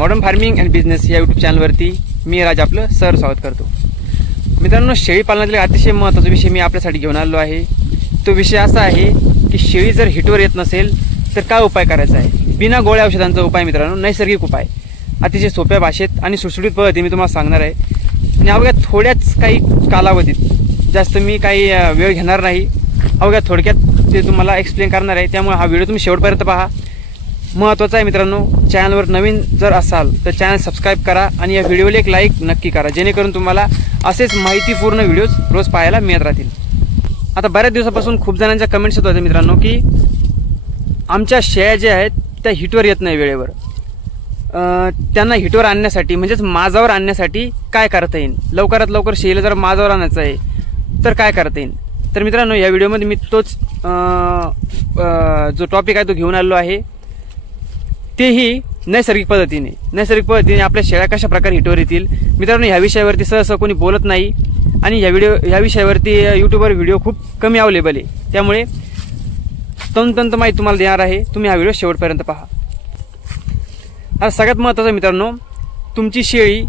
Modern farming and business या YouTube चॅनलवरती मी राज आपलं स्वागत करतो। मित्रांनो, शेळी पालनातील अतिशय महत्त्वाचा विषय मी आपल्यासाठी घेऊन आलो आहे। तो विषय असा आहे की शेळी जर हिटवर येत नसेल तर काय उपाय करायचा आहे। बिना गोळ्या औषधांचा उपाय मित्रांनो, नैसर्गिक उपाय अतिशय सोप्या भाषेत आणि सुटसुटीत पद्धतीने मी तुम्हाला सांगणार आहे। आणि अवघ्या थोड्याच काही कालावधीत, जास्त मी काही वेळ घेणार नाही, अवघ्या थोडक्यात ते तुम्हाला एक्सप्लेन करणार आहे। त्यामुळे हा व्हिडिओ तुम्ही शेवटपर्यंत पहा, महत्त्वाचा आहे मित्रांनो। चॅनलवर नवीन जर असाल तर चॅनल सबस्क्राईब करा आणि या व्हिडिओला एक लाईक नक्की करा, जेणेकरून तुम्हाला असेच माहितीपूर्ण व्हिडिओज रोज पाहायला मिळत राहतील। आता बऱ्याच दिवसापासून खूप जणांच्या कमेंट्स येत होत्या मित्रांनो की आमच्या शेळ्या ज्या आहेत त्या हिटवर येत नाही वेळेवर, त्यांना हिटवर आणण्यासाठी म्हणजेच माझावर आणण्यासाठी काय करता येईल, लवकरात लवकर शेळीला जर माझावर आणायचं आहे तर काय करता येईल। तर मित्रांनो, या व्हिडिओमध्ये मी तोच जो टॉपिक आहे तो घेऊन आलो आहे, तेही नैसर्गिक पद्धतीने आपल्या शेळ्या कशा प्रकारे हिटवर येतील। मित्रांनो, ह्या विषयावरती सहसा कोणी बोलत नाही आणि ह्या विषयावरती यूट्यूबवर व्हिडिओ खूप कमी अवेलेबल आहे। त्यामुळे तंतोतंत माहिती तुम्हाला देणार आहे, तुम्ही हा व्हिडिओ शेवटपर्यंत पहा। आता सगळ्यात महत्त्वाचं मित्रांनो, तुमची शेळी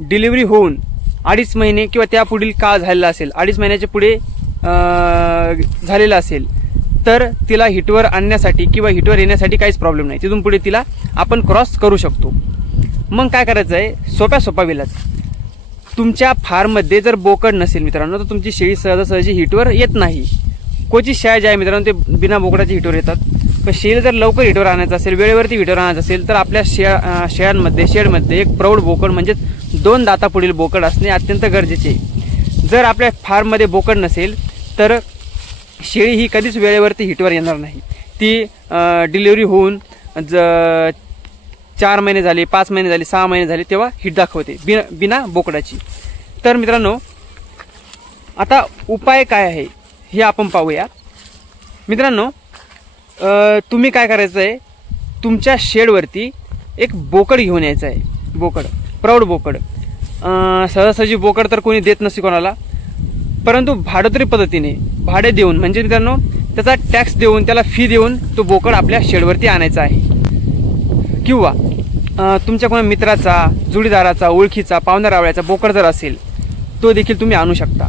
डिलिव्हरी होऊन 2.5 महिने किंवा त्या पुढील काळ झालेला असेल, 2.5 महिन्याच्या पुढे झालेला असेल तर तिला हिटवर आणण्यासाठी किंवा हिटवर येण्यासाठी काहीच प्रॉब्लेम नाही। तिथून पुढे तिला आपण क्रॉस करू शकतो। मग काय करायचं आहे, सोपा विलाज। तुमच्या फार्ममध्ये जर बोकड नसेल मित्रांनो तर तुमची शेळी सहजासहजी हिटवर येत नाही। कोची शेळ्या ज्या आहे मित्रांनो ते बिना बोकडाची हिटवर येतात, पण शेळी जर लवकर हिटवर आणायचं असेल, वेळेवरती हिटवर आणायचं असेल तर आपल्या शेडमध्ये एक प्रौढ बोकड म्हणजेच 2 दातापुढील बोकड असणे अत्यंत गरजेचे आहे। जर आपल्या फार्ममध्ये बोकड नसेल तर शेळी ही कधीच वेळेवरती हिटवर येणार नाही। ती डिलिव्हरी होऊन 4 महिने झाले, 5 महिने झाले, 6 महिने झाले तेव्हा हिट दाखवते बिना बोकडाची। तर मित्रांनो, आता उपाय काय आहे हे आपण पाहूया। मित्रांनो, तुम्ही काय करायचं आहे, तुमच्या शेडवरती एक बोकड घेऊन यायचं आहे, प्रौढ बोकड। सहजासहजी बोकड तर कोणी देत नसते कोणाला, परंतु भाडोत्री पद्धतीने भाडे देऊन म्हणजे मित्रांनो त्याचा टॅक्स देऊन, त्याला फी देऊन तो बोकड आपल्या शेडवरती आणायचा आहे। किंवा तुमच्या कोणा मित्राचा, जोडीदाराचा, ओळखीचा, पाहुण्यारावळ्याचा बोकड जर असेल तो देखील तुम्ही आणू शकता।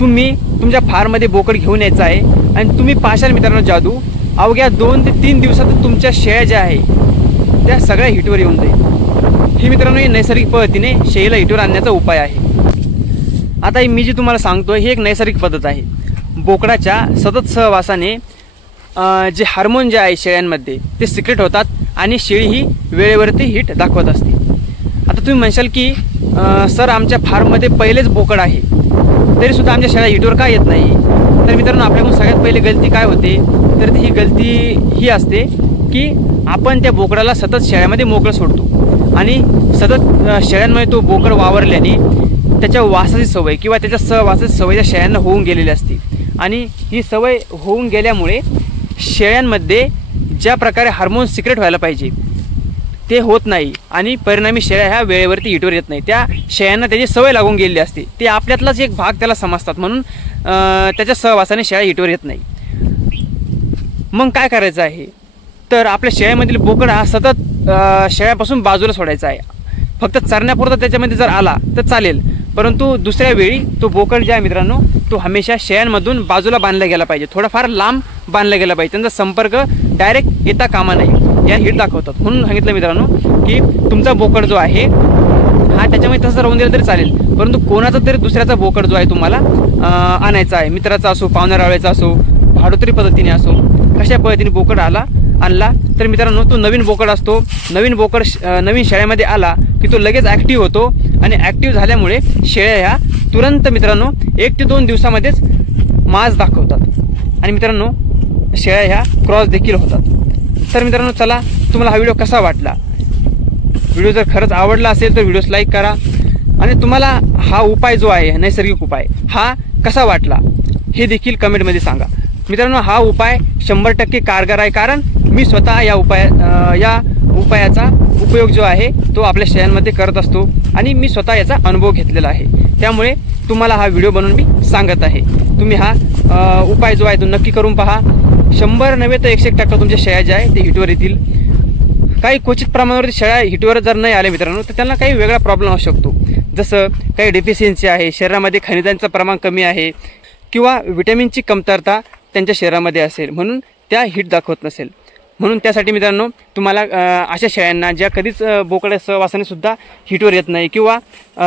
तुम्ही तुमच्या फार्ममध्ये बोकड घेऊन यायचा आहे आणि तुम्ही पाशाल मित्रांनो जादू, अवघ्या 2 ते 3 दिवसात तुमच्या शेळ्या ज्या आहे त्या सगळ्या हिटवर येऊन जाईल। ही मित्रांनो नैसर्गिक पद्धतीने शेळीला हिटवर आणण्याचा उपाय आहे। आता मी जी तुम्हाला सांगतोय ही एक नैसर्गिक पद्धत आहे। बोकडाच्या सतत सहवासाने जे हार्मोन जे आहे शेळ्यांमध्ये ते सिक्रेट होतात आणि शेळी ही वेळेवरती हिट दाखवत असते। आता तुम्ही म्हणशाल की सर आमच्या फार्ममध्ये पहिलेच बोकड आहे तरीसुद्धा आमच्या शेळ्या हिटवर का येत नाही। तर मित्रांनो, आपल्याकडून सगळ्यात पहिली गलती काय होते, तर ही गलती ही असते की आपण त्या बोकडाला सतत शेळ्यामध्ये मोकळं सोडतो आणि सतत शेळ्यांमध्ये तो बोकड वावरल्याने त्याच्या वासाची सवय किंवा त्याच्या सहवासाची सवय त्या शेळ्यांना होऊन गेलेली असते आणि ही सवय होऊन गेल्यामुळे शेळ्यांमध्ये ज्या प्रकारे हार्मोन सिक्रेट व्हायला पाहिजे ते होत नाही आणि परिणामी शेळ्या ह्या वेळेवरती हिटवर येत नाही। त्या शेळ्यांना त्याची सवय लागून गेलेली असते, ते आपल्यातलाच एक भाग त्याला समजतात, म्हणून त्याच्या सहवासाने शेळ्या हिटवर येत नाही। मग काय करायचं आहे, तर आपल्या शेळ्यामधील बोकड हा सतत शेळ्यापासून बाजूला सोडायचा आहे। फक्त चरण्यापुरता त्याच्यामध्ये जर आला तर चालेल, परंतु दुसऱ्या वेळी तो बोकड जे आहे मित्रांनो तो हमेशा शेळ्यांमधून बाजूला बांधला गेला पाहिजे, थोडाफार लांब बांधला गेला पाहिजे, त्यांचा संपर्क डायरेक्ट येता कामा नाही। या हिट दाखवतात म्हणून सांगितलं मित्रांनो की तुमचा बोकड जो आहे हा त्याच्यामध्ये तसं राहून दिलं तरी चालेल, परंतु कोणाचा तरी दुसऱ्याचा बोकड जो आहे तुम्हाला आणायचा आहे, मित्राचा असो, पाहुण्यारावळ्याचा असो, भाडोत्री पद्धतीने असो, कशा पद्धतीने बोकड आणला तर मित्रांनो तो नवीन बोकड असतो। नवीन बोकड नवीन शेळ्यामध्ये आला की तो लगेच ॲक्टिव्ह होतो आणि ॲक्टिव्ह झाल्यामुळे शेळ्या ह्या तुरंत मित्रांनो 1 ते 2 दिवसामध्येच मांस दाखवतात आणि मित्रांनो शेळ्या ह्या क्रॉस देखील होतात। तर मित्रांनो, चला तुम्हाला हा व्हिडिओ कसा वाटला, व्हिडिओ जर खरंच आवडला असेल तर व्हिडिओस लाईक करा आणि तुम्हाला हा उपाय जो आहे नैसर्गिक उपाय हा कसा वाटला हे देखील कमेंटमध्ये सांगा। मित्रांनो, हा उपाय 100% कारगर आहे, कारण मी स्वतः या उपायाचा उपयोग जो आहे तो आपल्या शेळ्यांमध्ये करत असतो आणि मी स्वतः याचा अनुभव घेतलेला आहे। त्यामुळे तुम्हाला हा व्हिडिओ बनवून मी सांगत आहे। तुम्ही हा उपाय जो आहे तो नक्की करून पहा। 100 नव्हे तर 101% तुमच्या शेळ्या ज्या आहे ते हिटवर येतील। काही क्वचित प्रमाणावरती शेळ्या हिटवर जर नाही आल्या मित्रांनो तर त्यांना काही वेगळा प्रॉब्लेम असू शकतो, जसं काही डेफिशियन्सी आहे, शरीरामध्ये खनिजांचं प्रमाण कमी आहे किंवा विटॅमिनची कमतरता त्यांच्या शरीरामध्ये असेल म्हणून त्या हिट दाखवत नसेल. म्हणून त्यासाठी मित्रांनो तुम्हाला अशा शेळ्यांना ज्या कधीच बोकड्या सहवासानेसुद्धा हिटवर येत नाही किंवा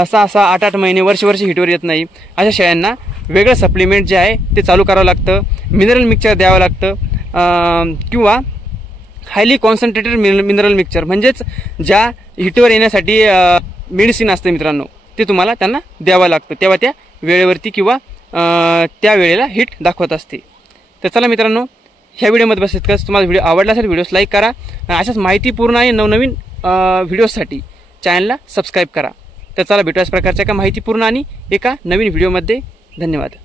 6-6, 8-8 महिने वर्ष हिटवर येत नाही, अशा शेळ्यांना वेगळं सप्लिमेंट जे आहे ते चालू करावं लागतं, मिनरल मिक्सचर द्यावं लागतं किंवा हायली कॉन्सन्ट्रेटेड मिनरल मिक्सचर म्हणजेच ज्या हिटवर येण्यासाठी मेडिसिन असते मित्रांनो ते तुम्हाला त्यांना द्यावं लागतं, तेव्हा त्या वेळेवरती किंवा त्या वेळेला हिट दाखवत असते. तर चला मित्रांनो, ह्या व्हिडिओमध्ये बस इतकंच. तुम्हाला व्हिडिओ आवडला असेल व्हिडिओस लाईक करा, अशाच माहितीपूर्ण आणि नवनवीन व्हिडिओसाठी चॅनलला सबस्क्राईब करा. तर चला भेटू अशा प्रकारच्या एका माहितीपूर्ण आणि एका नवीन व्हिडिओमध्ये. धन्यवाद.